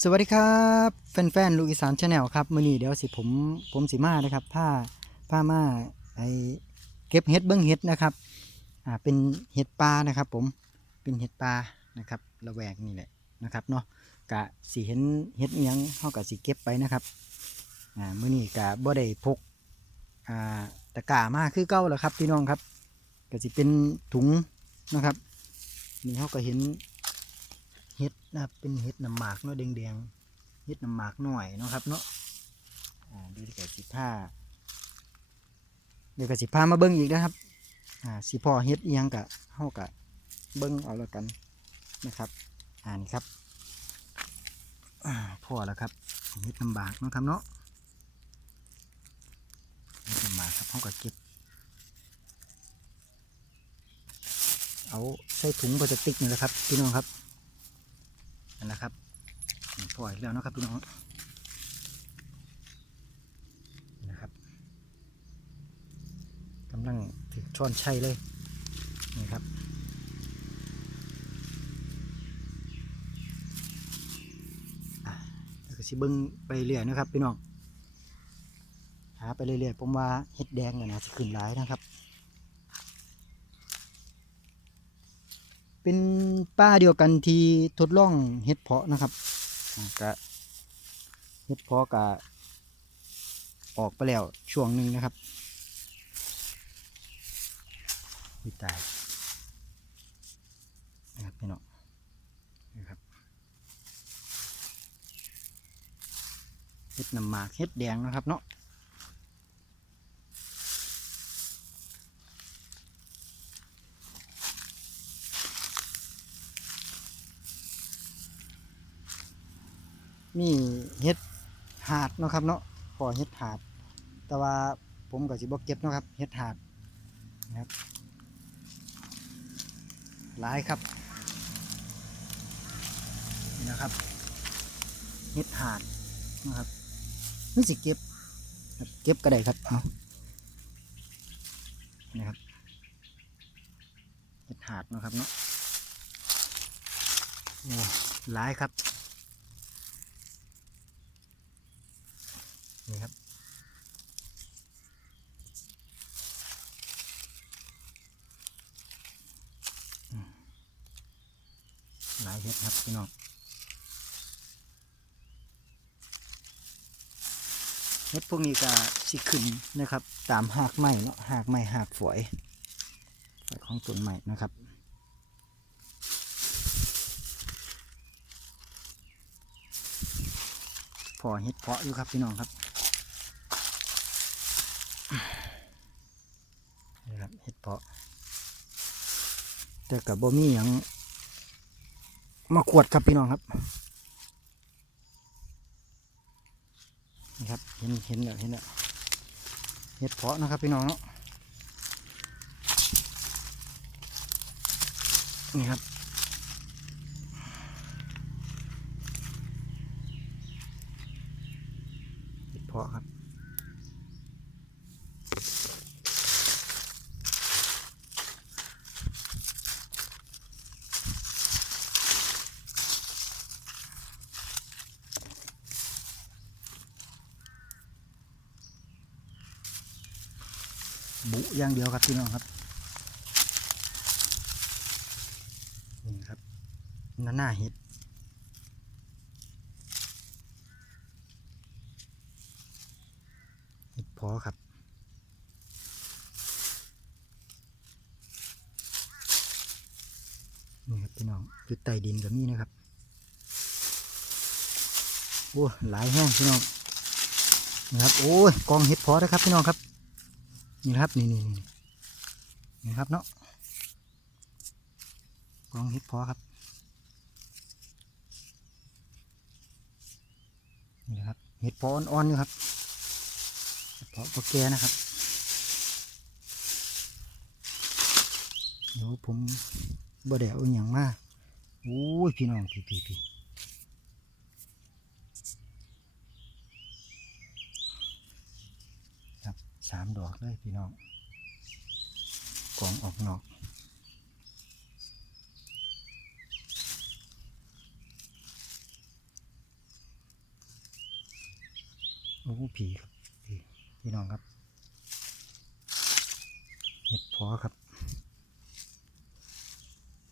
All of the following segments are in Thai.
สวัสดีครับแฟนๆลูกอีสานชาแนลครับมื้อนี้เดี๋ยวสิผมผมสิมานะครับผ้าผ้ามาไอเก็บเห็ดเบิ้งเห็ดนะครับอ่าเป็นเห็ดปลานะครับ ผมเป็นเห็ดปลานะครับระแวกนี่แหละนะครับเนาะกะสิเห็นเห็ดอิหยังเฮากะสิเก็บไปนะครับอ่ามื้อนี้กะบ่ได้พกอ่าตะกร้ามาคือเก่าแล้วครับพี่น้องครับก็สิเป็นถุงนะครับนี่เฮาก็เห็น ห็ดนะครับ เป็นเห็ดน้ำหมากเนาะแดงๆเห็ดน้ำหมากหน่อยเนาะครับเนาะดูที่แกสิผ้าเดี๋ยวก็สิพามาเบิ้งอีกนะครับอ่าสิพ่อเห็ดเอียงกะเฮากะเบิ้งเอาแล้วกันนะครับ อ่านี่ครับอ่อแล้วครับเห็ดน้ำหมากเนาะครับเนาะเห็ดน้ำหมากครับเฮาก็เก็บ เอาใส่ถุงพลาสติกนี่แหละครับพี่น้องครับ นั่นแหละครับปล่อยแล้วนะครับพี่น้องนะครับกำลังถือช้อนชัยเลยนี่ครับอะก็สิเบิ้งไปเรื่อยนะครับพี่น้องหาไปเรื่อยๆผมว่าเห็ดแดงเนี่ยนะจะขึ้นหลายนะครับ เป็นป้าเดียวกันที่ทดลองเห็ดเพาะนะครับกะเห็ดเพาะกะออกไปแล้วช่วงหนึ่งนะครับวิตายนะครับพี่น้องนะครับเห็ดน้ำหมากเห็ดแดงนะครับเนาะ มีเห็ดหาดเนาะครับเนาะพอเห็ดหาด แต่ว่าผมก็สิบ่เก็บเนาะครับเห็ดหาดนะครับหลายครับนี่นะครับเห็ดหาดนะครับนี่สิเก็บเก็บก็ได้ครับเอานี่ครับเห็ดหาดเนาะครับเนาะโอ้หลายครับ นี่ครับ หลายเห็ดครับพี่น้องเห็ดพวกนี้ก็สิขึ้นนะครับ ตามหากไม้เนาะหากไม้หากฝอยฝอยของต้นไม้นะครับพอเห็ดเพาะอยู่ครับพี่น้องครับ ครับเห็ดเพาะ แต่กับบ่มีอยังมาขวดครับพี่น้องครับนี่ครับเห็นเห็นแล้วเห็นแล้วเห็ดเพาะนะครับพี่น้องเนาะนี่ครับเห็ดเพาะครับ บุ อย่างเดียวครับพี่น้องครับนี่ครับหน้าหน้าเห็ดเห็ดพอครับนี่ครับพี่น้องคือใต้ดินกับนี่นะครับโอ้หลายแห้งพี่น้องนะครับโอ้ยกองเห็ดพอนะครับพี่น้องครับ นี่ครับนี่นี่นี่นี่ครับเนาะกองเห็ดพอครับนี่นะครับเห็ดพออ่อนๆอยู่ครับเพาะพอแกนะครับเดี๋ยวผมบ่ได้เอาอย่างมาโอ้ยพี่น้องพี่พี่พี่ครับสาม ดอกเลยพี่น้องกองออกนอกโอ้ผีครับผีพี่น้องครับเห็ดพอครับ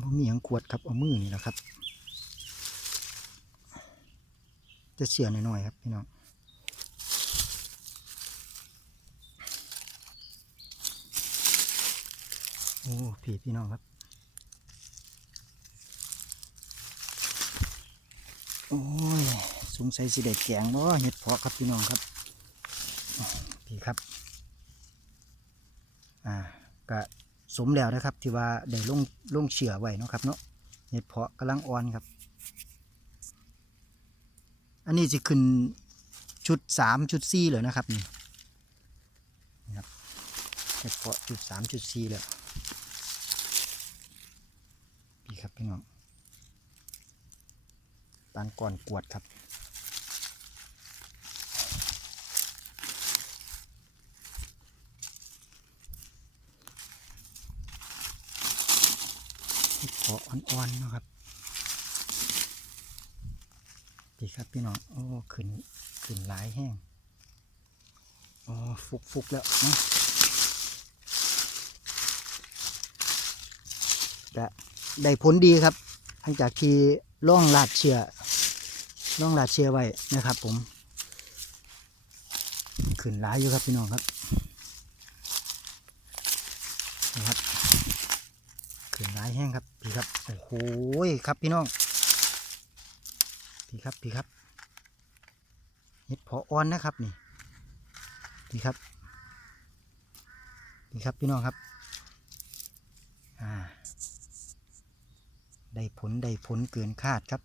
มันมีหยังขวดครับเอามือนี่แหละครับ จะเสียหน่อยๆครับพี่น้อง โอ้ผีพี่น้องครับ โอ้ยสงสัยสิเด็ดแกงบ่เห็ดเพาะครับพี่น้องครับอ๋อพี่ครับ อ่าก็สมแล้วนะครับ ที่ว่าได้ลงลงเชื่อไว้เนาะครับเนาะเห็ดเพาะกำลังอ่อนครับ อันนี้จะขึ้นชุดสามชุดสี่เลยนะครับนี่ครับเห็ดเพาะชุดสามชุดสี่แล้วพี่ ครับพี่น้องปานก่อนกวดครับเห็ดอ่อนๆนะครับดีครับพี่น้อง โอ้ขึ้นขึ้นหลายแห้งโอ้ฟุกฟุกแล้วนาะจะ ได้ผลดีครับหลังจากที่ล่องลาดเชือล่องลาดเชือไว้นะครับ ผมขึ้นหลายอยู่ครับพี่น้องครับนะครับขึ้นร้ายแห้งครับพี่ครับโอ้โหครับพี่น้องพี่ครับพี่ครับเห็ดเพออ่อนนะครับนี่พี่ครับพี่ครับพี่น้องครับอ่า ได้ผลได้ผลเกินคาดครับ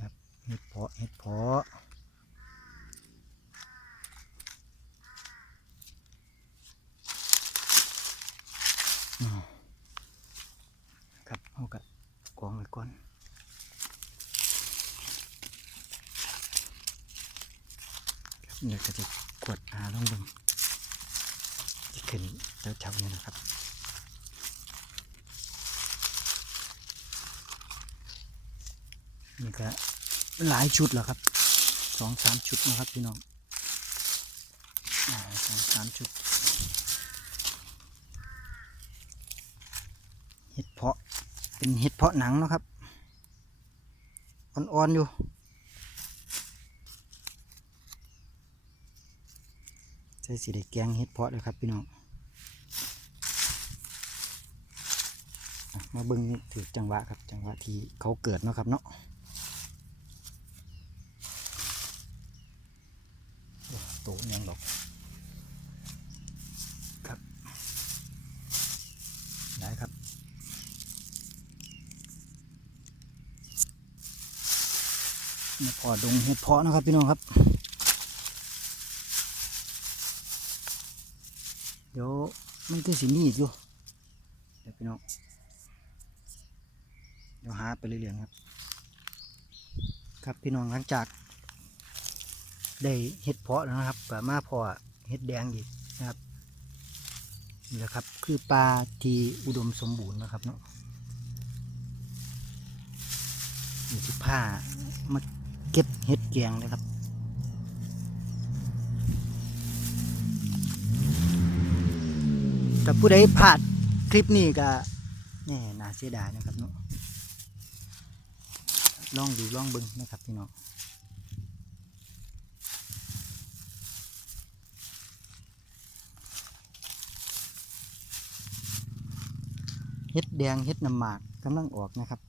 ครับเห็ดเพาะเห็ดเพาะครับเอากับกองไว้ก่อนครับเดี๋ยวจะกดหาลงบึงจะขึ้นเจ้าเช้านี่ยนะครับ นี่ก็หลายชุดแล้วครับสองสามชุดนะครับพี่น้องสองสามชุดเห็ดเพาะเป็นเห็ดเพาะหนังนะครับอ่อนๆอยู่ใส่สีแดงแกงเห็ดเพาะเลยครับพี่น้องมาเบิ้งถือจังหวะครับจังหวะที่เขาเกิดเนาะครับเนาะ โตยังหรอกครับได้ครับนี่พอดงเห็ดเพาะนะครับพี่น้องครับ เดี๋ยวมันคือสีนี้อีกอยู่เดี๋ยวพี่น้องเดี๋ยวหาไปเรื่อยๆครับ ครับพี่น้องหลังจาก ได้เห็ดเพาะแล้วนะครับกับมาพอเห็ดแดงอีกนะครับนี่แหละครับคือปลาที่อุดมสมบูรณ์นะครับเนาะนี่คือผ้ามาเก็บเห็ดแกงนะครับถ้าผู้ใดพลาดคลิปนี้ก็แน่น่าเสียดายนะครับเนาะลองดูลองบิ้งนะครับพี่น้อง เฮ็ดแดงเฮ็ดน้ำหมากกำลังออกนะครับ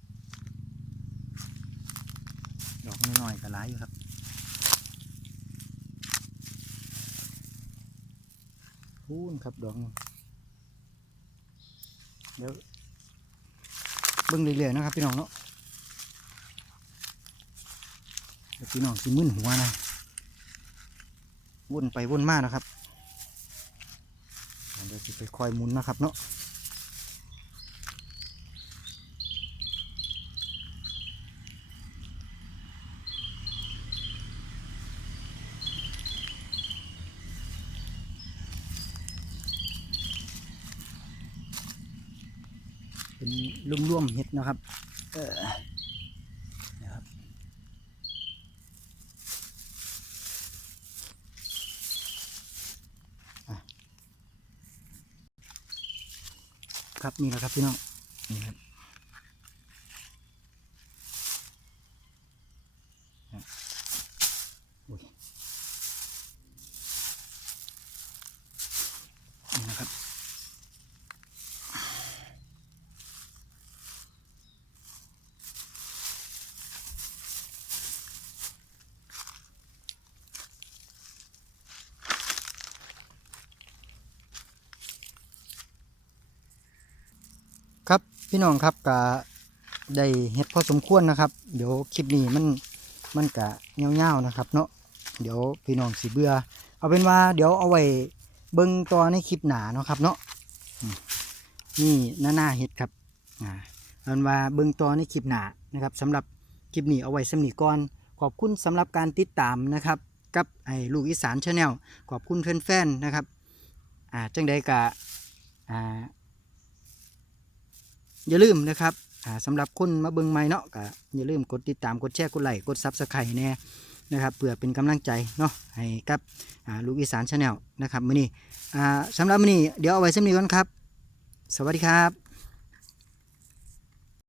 ดอกน้อยๆก็หลายอยู่ครับพูนครับดอกนึงเดี๋ยวเบิ่งเรื่อยๆนะครับพี่น้องเนาะเดี๋ยวพี่น้องสิมึนหัวนะวนไปวนมานะครับเดี๋ยวจะไปคอยหมุนนะครับเนาะ เป็นลุ่มร่วมเห็ดนะครับเออนะครับครับนี่แหละครับพี่น้องนี่ครับ พี่น้องครับก็ได้เฮ็ดพอสมควรนะครับ เดี๋ยวคลิปนี้มันมันกะเงาวๆนะครับ เนาะเดี๋ยวพี่น้องสิเบื่อเอาเป็นว่าเดี๋ยวเอาไว้เบิ่งต่อในคลิปหนาเนาะครับ เนาะนี่หน้าหน้าเฮ็ดครับอ่าเอาเป็นว่าเบิ่งต่อในคลิปหนานะครับสำหรับคลิปนี้เอาไว้สำนีก่อนขอบคุณสำหรับการติดตามนะครับ กับไอ้ลูกอีสานชาแนลขอบคุณแฟนๆนะครับอ่าจังใดกะอ่า อย่าลืมนะครับอ่าสำหรับคนมาเบิ่งไม่เนาะก็อย่าลืมกดติดตามกดแชร์กดไลค์กดซับสไครต์แน่นะครับเพื่อเป็นกำลังใจเนาะให้กับลูกอีสานชาแนลนะครับมื้อนี้อ่าสำหรับมื้อนี้เดี๋ยวเอาไว้สำนี้ก่อนครับ สวัสดีครับ